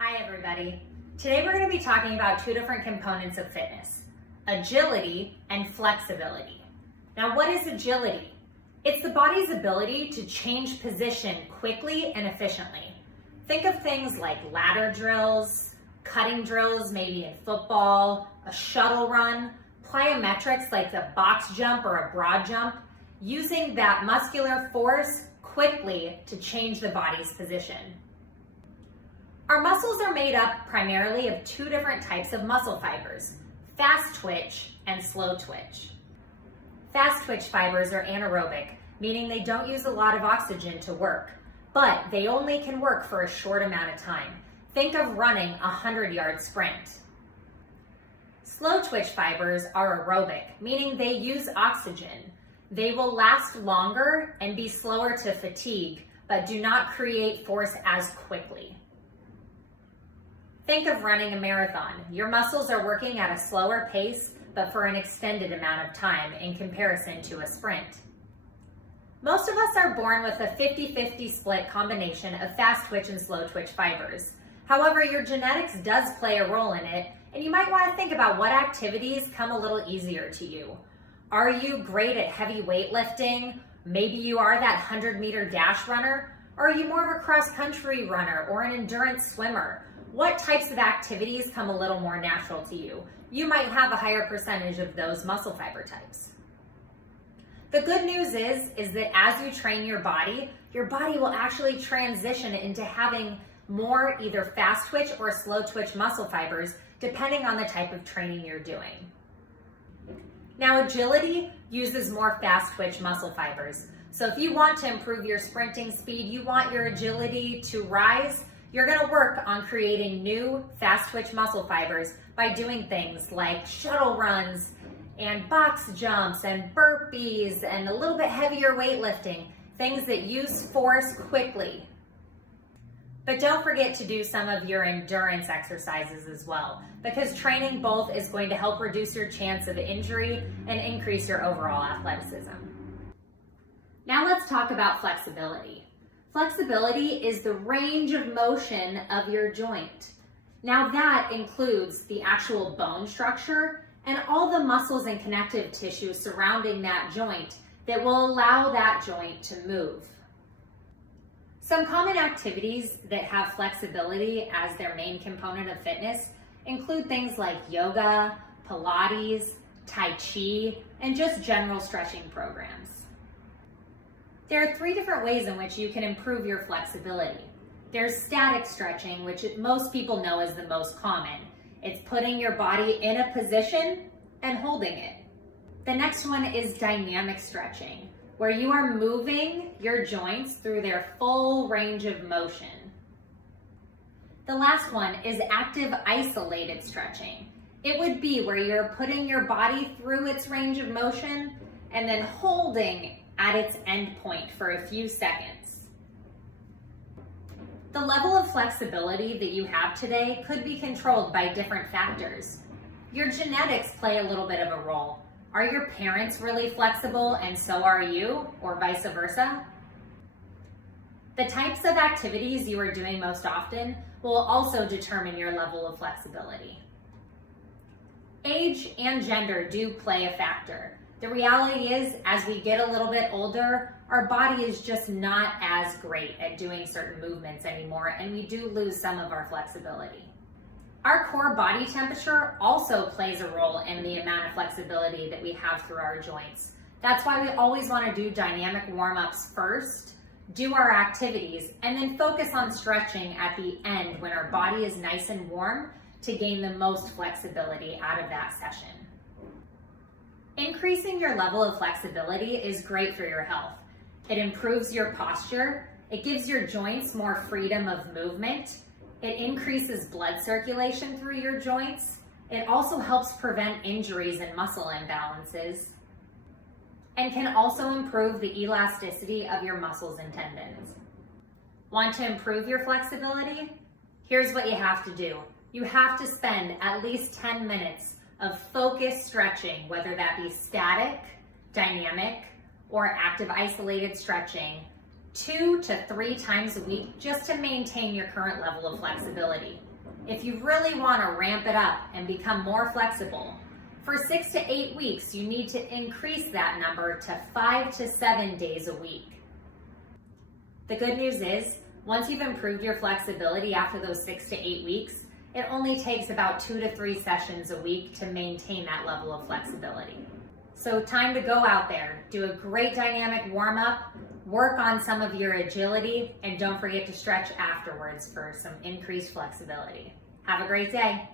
Hi everybody. Today we're going to be talking about two different components of fitness, agility and flexibility. Now what is agility? It's the body's ability to change position quickly and efficiently. Think of things like ladder drills, cutting drills maybe in football, a shuttle run, plyometrics like the box jump or a broad jump, using that muscular force quickly to change the body's position. Our muscles are made up primarily of two different types of muscle fibers, fast twitch and slow twitch. Fast twitch fibers are anaerobic, meaning they don't use a lot of oxygen to work, but they only can work for a short amount of time. Think of running a 100-yard sprint. Slow twitch fibers are aerobic, meaning they use oxygen. They will last longer and be slower to fatigue, but do not create force as quickly. Think of running a marathon. Your muscles are working at a slower pace, but for an extended amount of time in comparison to a sprint. Most of us are born with a 50-50 split combination of fast twitch and slow twitch fibers. However, your genetics does play a role in it, and you might want to think about what activities come a little easier to you. Are you great at heavy weightlifting? Maybe you are that 100-meter dash runner? Or are you more of a cross-country runner or an endurance swimmer? What types of activities come a little more natural to you? You might have a higher percentage of those muscle fiber types. The good news is that as you train your body will actually transition into having more either fast twitch or slow twitch muscle fibers, depending on the type of training you're doing. Now, agility uses more fast twitch muscle fibers. So if you want to improve your sprinting speed, you want your agility to rise, you're going to work on creating new fast twitch muscle fibers by doing things like shuttle runs and box jumps and burpees and a little bit heavier weightlifting, things that use force quickly. But don't forget to do some of your endurance exercises as well, because training both is going to help reduce your chance of injury and increase your overall athleticism. Now let's talk about flexibility. Flexibility is the range of motion of your joint. Now that includes the actual bone structure and all the muscles and connective tissue surrounding that joint that will allow that joint to move. Some common activities that have flexibility as their main component of fitness include things like yoga, Pilates, Tai Chi, and just general stretching programs. There are three different ways in which you can improve your flexibility. There's static stretching, which most people know is the most common. It's putting your body in a position and holding it. The next one is dynamic stretching, where you are moving your joints through their full range of motion. The last one is active isolated stretching. It would be where you're putting your body through its range of motion and then holding at its end point for a few seconds. The level of flexibility that you have today could be controlled by different factors. Your genetics play a little bit of a role. Are your parents really flexible and so are you, or vice versa? The types of activities you are doing most often will also determine your level of flexibility. Age and gender do play a factor. The reality is, as we get a little bit older, our body is just not as great at doing certain movements anymore, and we do lose some of our flexibility. Our core body temperature also plays a role in the amount of flexibility that we have through our joints. That's why we always want to do dynamic warm-ups first, do our activities, and then focus on stretching at the end when our body is nice and warm to gain the most flexibility out of that session. Increasing your level of flexibility is great for your health. It improves your posture, it gives your joints more freedom of movement, it increases blood circulation through your joints, it also helps prevent injuries and muscle imbalances, and can also improve the elasticity of your muscles and tendons. Want to improve your flexibility? Here's what you have to do. You have to spend at least 10 minutes of focused stretching, whether that be static, dynamic, or active isolated stretching 2 to 3 times a week just to maintain your current level of flexibility. If you really want to ramp it up and become more flexible, for 6 to 8 weeks, you need to increase that number to 5 to 7 days a week. The good news is, once you've improved your flexibility after those 6 to 8 weeks, it only takes about 2 to 3 sessions a week to maintain that level of flexibility. So time to go out there, do a great dynamic warm-up, work on some of your agility, and don't forget to stretch afterwards for some increased flexibility. Have a great day.